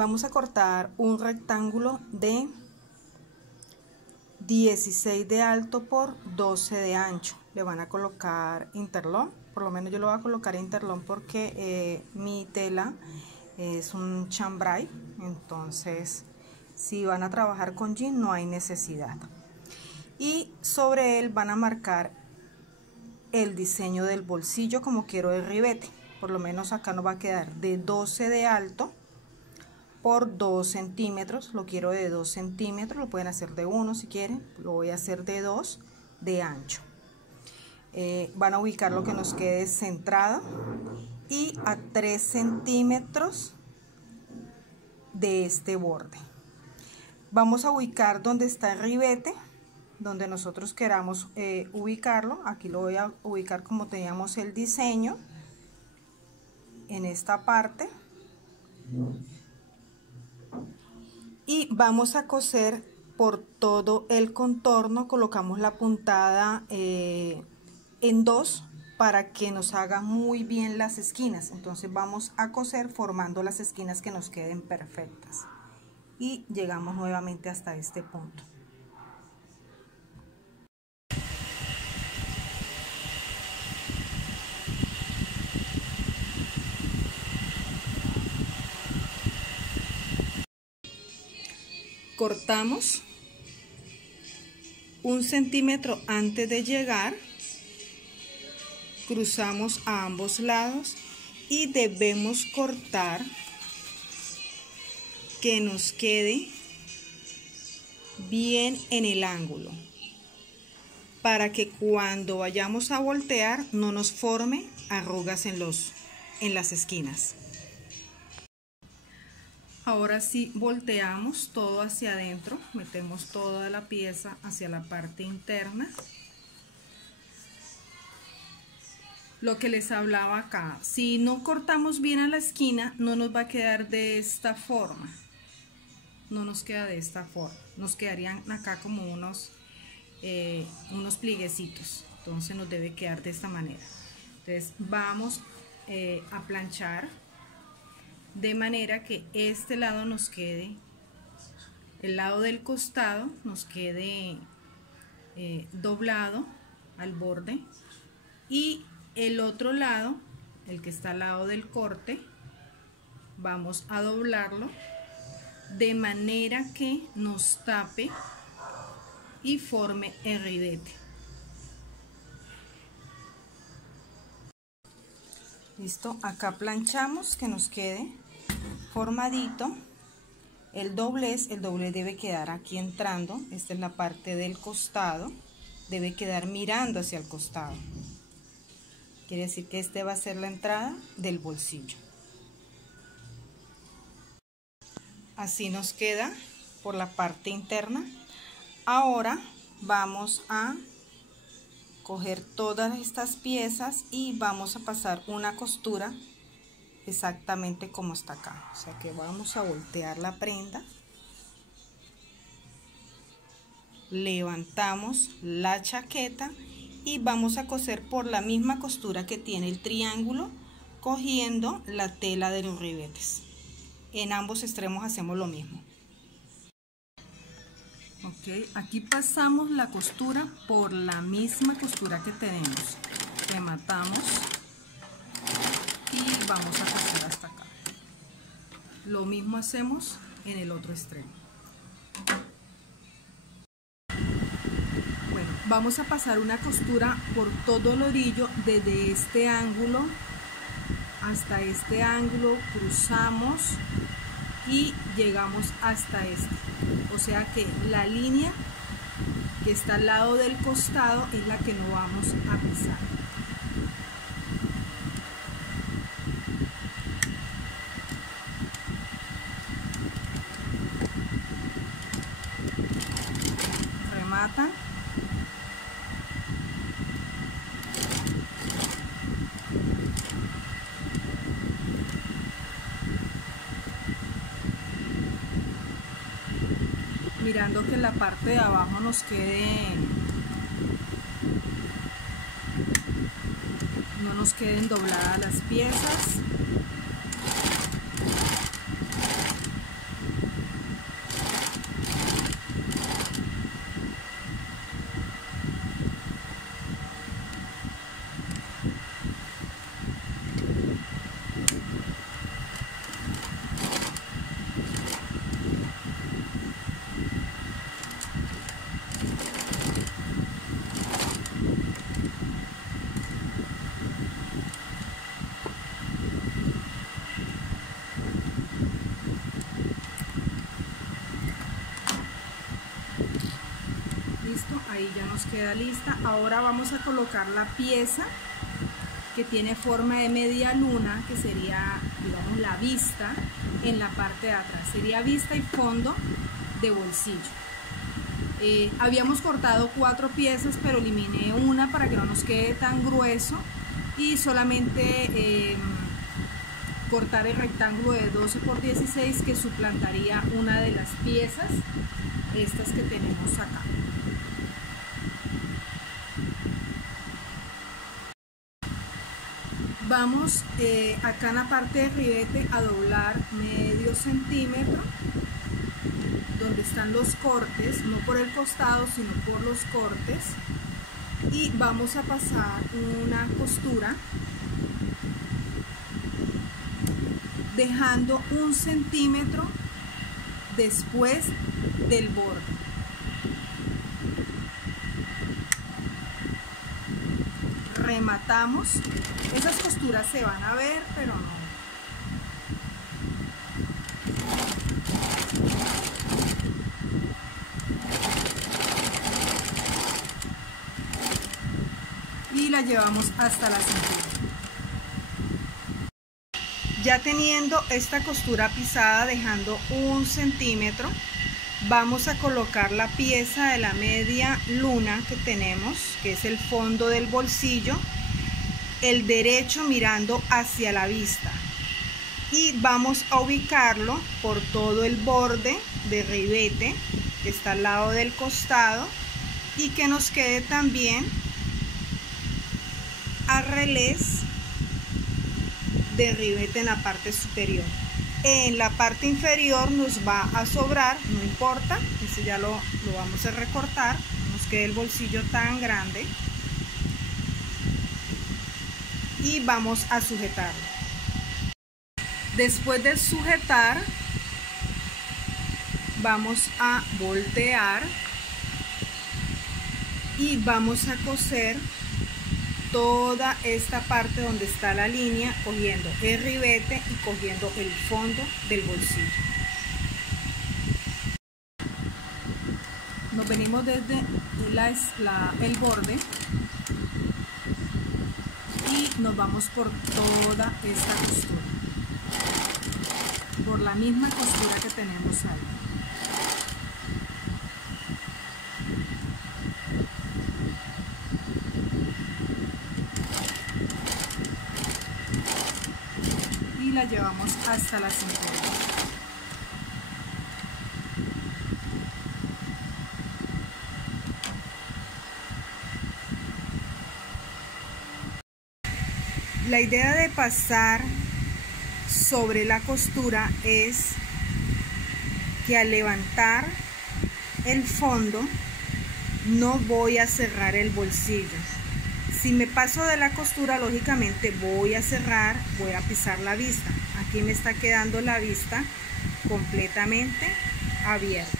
vamos a cortar un rectángulo de 16 de alto por 12 de ancho. Le van a colocar interlón, por lo menos yo lo voy a colocar interlón porque mi tela es un chambray, entonces si van a trabajar con jean no hay necesidad. Y sobre él van a marcar el diseño del bolsillo como quiero el ribete. Por lo menos acá nos va a quedar de 12 de alto por 2 centímetros. Lo quiero de 2 centímetros, lo pueden hacer de 1 si quieren, lo voy a hacer de 2 de ancho. Van a ubicar lo que nos quede centrado y a 3 centímetros de este borde. Vamos a ubicar donde está el ribete, donde nosotros queramos ubicarlo. Aquí lo voy a ubicar como teníamos el diseño, en esta parte, y vamos a coser por todo el contorno. Colocamos la puntada en 2 para que nos haga muy bien las esquinas. Entonces vamos a coser formando las esquinas que nos queden perfectas y llegamos nuevamente hasta este punto. Cortamos 1 centímetro antes de llegar, cruzamos a ambos lados y debemos cortar que nos quede bien en el ángulo para que cuando vayamos a voltear no nos forme arrugas en las esquinas. Ahora sí volteamos todo hacia adentro, metemos toda la pieza hacia la parte interna. Lo que les hablaba acá, si no cortamos bien a la esquina no nos va a quedar de esta forma, no nos queda de esta forma, nos quedarían acá como unos plieguecitos, entonces nos debe quedar de esta manera. Entonces vamos a planchar de manera que este lado nos quede, el lado del costado nos quede doblado al borde, y el otro lado, el que está al lado del corte, vamos a doblarlo de manera que nos tape y forme el ribete. Listo, acá planchamos que nos quede formadito. El doblez debe quedar aquí entrando. Esta es la parte del costado, debe quedar mirando hacia el costado. Quiere decir que este va a ser la entrada del bolsillo. Así nos queda por la parte interna. Ahora vamos a coger todas estas piezas y vamos a pasar una costura exactamente como está acá. O sea que vamos a voltear la prenda, levantamos la chaqueta y vamos a coser por la misma costura que tiene el triángulo, cogiendo la tela de los ribetes. En ambos extremos hacemos lo mismo. Ok, aquí pasamos la costura por la misma costura que tenemos, rematamos y vamos a coser hasta acá. Lo mismo hacemos en el otro extremo. Bueno, vamos a pasar una costura por todo el orillo, desde este ángulo hasta este ángulo, cruzamos y llegamos hasta este. O sea que la línea que está al lado del costado es la que no vamos a pisar. Rematan. Mirando que la parte de abajo nos quede, no nos queden dobladas las piezas. ahí ya nos queda lista. Ahora vamos a colocar la pieza que tiene forma de media luna, que sería, digamos, la vista en la parte de atrás. Sería vista y fondo de bolsillo. Habíamos cortado 4 piezas, pero eliminé una para que no nos quede tan grueso, y solamente cortar el rectángulo de 12 por 16 que suplantaría una de las piezas, estas que tenemos acá. Vamos acá en la parte de ribete a doblar medio centímetro donde están los cortes, no por el costado sino por los cortes, y vamos a pasar una costura dejando 1 centímetro después del borde. Rematamos. Esas costuras se van a ver, pero no. Y la llevamos hasta la cintura. Ya teniendo esta costura pisada, dejando 1 centímetro, vamos a colocar la pieza de la media luna que tenemos, que es el fondo del bolsillo, el derecho mirando hacia la vista, y vamos a ubicarlo por todo el borde de ribete que está al lado del costado, y que nos quede también a relés de ribete en la parte superior. En la parte inferior nos va a sobrar, no importa, ese ya lo vamos a recortar, no nos quede el bolsillo tan grande, y vamos a sujetarlo. Después de sujetar, vamos a voltear y vamos a coser toda esta parte donde está la línea, cogiendo el ribete y cogiendo el fondo del bolsillo. Nos venimos desde el borde y nos vamos por toda esta costura, por la misma costura que tenemos ahí. Y la llevamos hasta la cintura. La idea de pasar sobre la costura es que al levantar el fondo no voy a cerrar el bolsillo. Si me paso de la costura, lógicamente voy a cerrar, voy a pisar la vista. Aquí me está quedando la vista completamente abierta.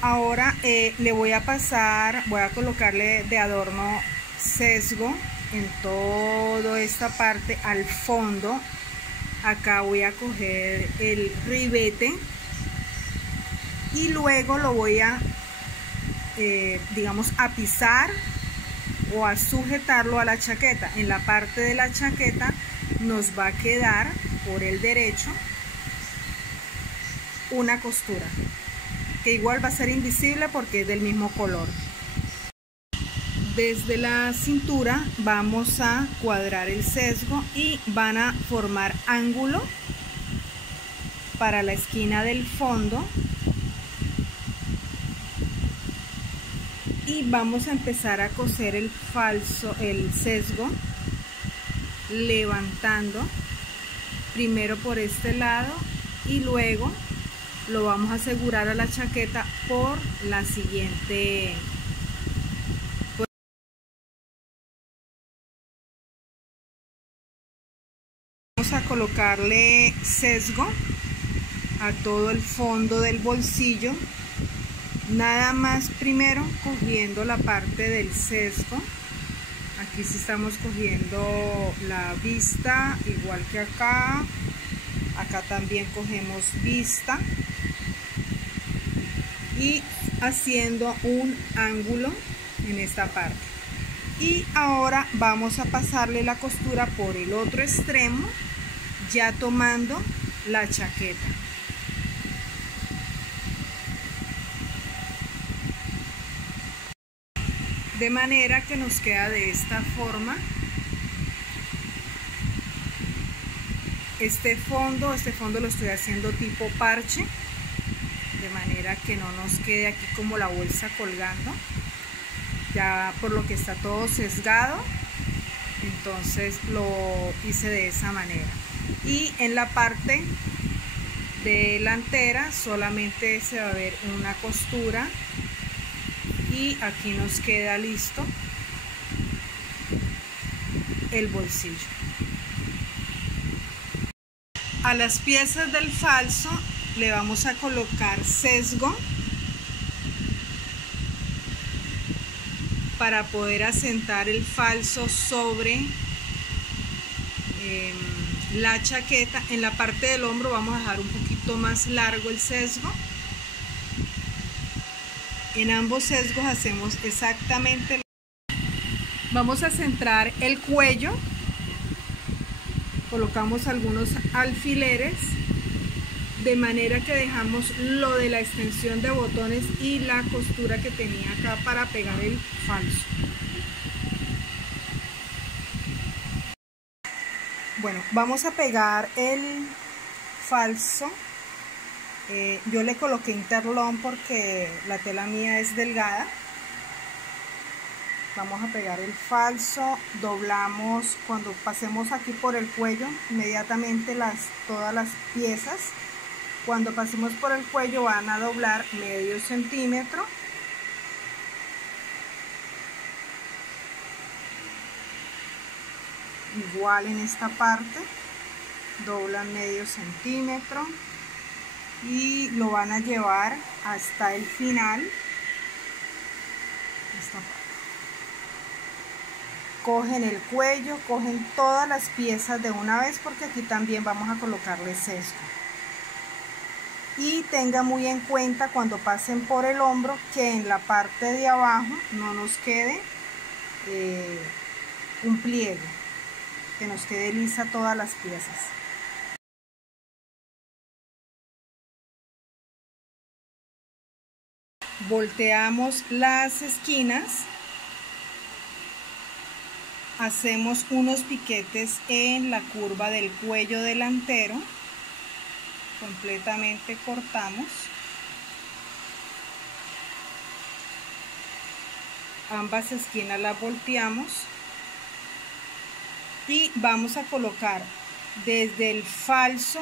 Ahora le voy a pasar, voy a colocarle de adorno sesgo en toda esta parte al fondo. Acá voy a coger el ribete y luego lo voy a, digamos, a pisar o a sujetarlo a la chaqueta. En la parte de la chaqueta nos va a quedar por el derecho una costura, que igual va a ser invisible porque es del mismo color. Desde la cintura vamos a cuadrar el sesgo y van a formar ángulo para la esquina del fondo, y vamos a empezar a coser el sesgo levantando primero por este lado y luego lo vamos a asegurar a la chaqueta por la siguiente. Vamos a colocarle sesgo a todo el fondo del bolsillo, nada más primero cogiendo la parte del sesgo. Aquí sí estamos cogiendo la vista igual que acá, Acá también cogemos vista y haciendo un ángulo en esta parte. Y ahora vamos a pasarle la costura por el otro extremo, ya tomando la chaqueta. De manera que nos queda de esta forma. Este fondo lo estoy haciendo tipo parche, de manera que no nos quede aquí como la bolsa colgando, ya por lo que está todo sesgado. Entonces lo hice de esa manera. Y en la parte delantera solamente se va a ver una costura y aquí nos queda listo el bolsillo. A las piezas del falso le vamos a colocar sesgo para poder asentar el falso sobre la chaqueta. En la parte del hombro vamos a dejar un poquito más largo el sesgo. En ambos sesgos hacemos exactamente lo mismo. Vamos a centrar el cuello, colocamos algunos alfileres de manera que dejamos lo de la extensión de botones y la costura que tenía acá para pegar el falso. Bueno, vamos a pegar el falso. Yo le coloqué interlón porque la tela mía es delgada. Vamos a pegar el falso, doblamos cuando pasemos aquí por el cuello, inmediatamente todas las piezas. Cuando pasemos por el cuello van a doblar medio centímetro. Igual en esta parte, doblan medio centímetro y lo van a llevar hasta el final. Esta parte. Cogen el cuello, cogen todas las piezas de una vez porque aquí también vamos a colocarle sesgo. Y tenga muy en cuenta cuando pasen por el hombro que en la parte de abajo no nos quede un pliegue, que nos quede lisa todas las piezas. Volteamos las esquinas, hacemos unos piquetes en la curva del cuello delantero, completamente cortamos, ambas esquinas las volteamos y vamos a colocar desde el falso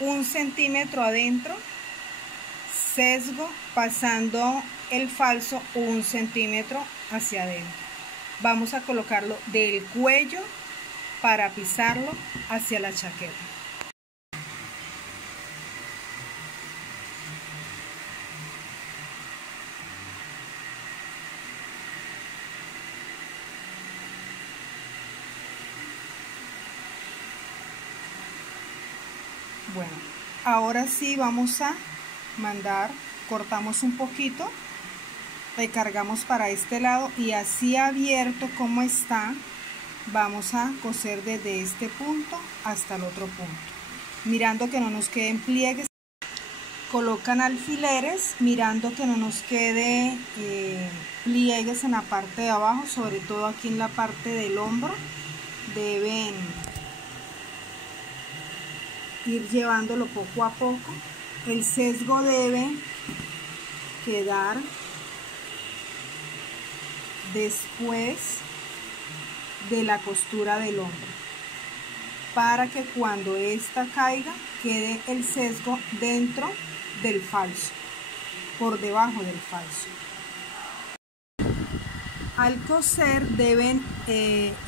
1 centímetro adentro, sesgo, pasando el falso 1 centímetro hacia adentro. Vamos a colocarlo del cuello para pisarlo hacia la chaqueta. Bueno, ahora sí vamos a mandar, cortamos un poquito, recargamos para este lado y así abierto como está, vamos a coser desde este punto hasta el otro punto, mirando que no nos queden pliegues. Colocan alfileres mirando que no nos quede pliegues en la parte de abajo, sobre todo aquí en la parte del hombro. Deben ir llevándolo poco a poco. El sesgo debe quedar después de la costura del hombro para que cuando esta caiga quede el sesgo dentro del falso, por debajo del falso. Al coser deben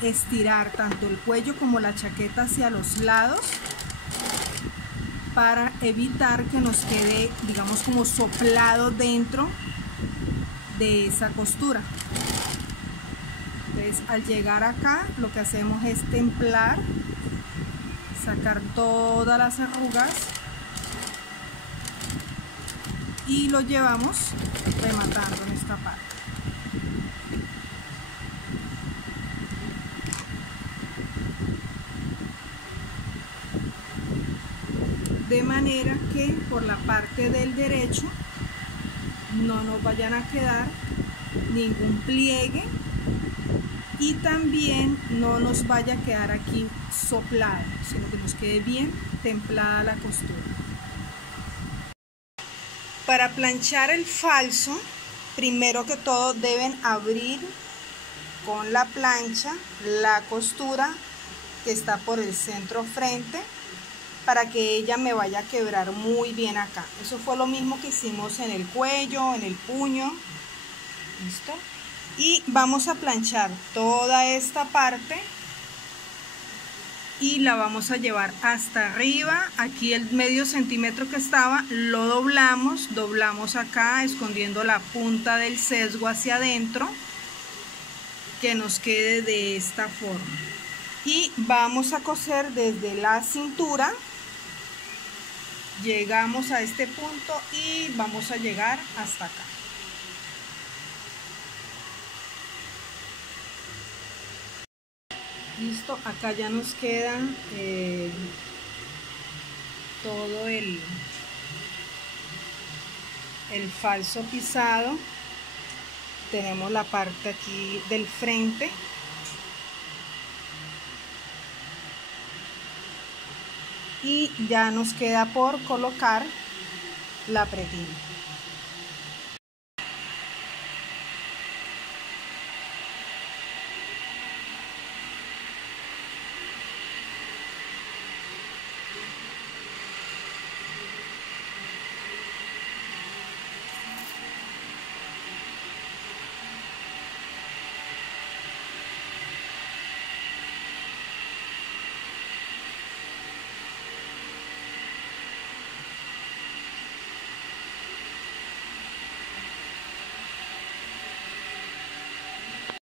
estirar tanto el cuello como la chaqueta hacia los lados para evitar que nos quede, digamos, como soplado dentro de esa costura. Entonces, al llegar acá, lo que hacemos es templar, sacar todas las arrugas y lo llevamos rematando en esta parte. De manera que por la parte del derecho no nos vayan a quedar ningún pliegue y también no nos vaya a quedar aquí soplada, sino que nos quede bien templada la costura. Para planchar el falso, primero que todo deben abrir con la plancha la costura que está por el centro frente, para que ella me vaya a quebrar muy bien acá. Eso fue lo mismo que hicimos en el cuello, en el puño. ¿Listo? Y vamos a planchar toda esta parte y la vamos a llevar hasta arriba. Aquí el medio centímetro que estaba lo doblamos acá, escondiendo la punta del sesgo hacia adentro, que nos quede de esta forma. Y vamos a coser desde la cintura. Llegamos a este punto y vamos a llegar hasta acá. Listo, acá ya nos queda todo el falso pisado. Tenemos la parte aquí del frente. Y ya nos queda por colocar la pretina.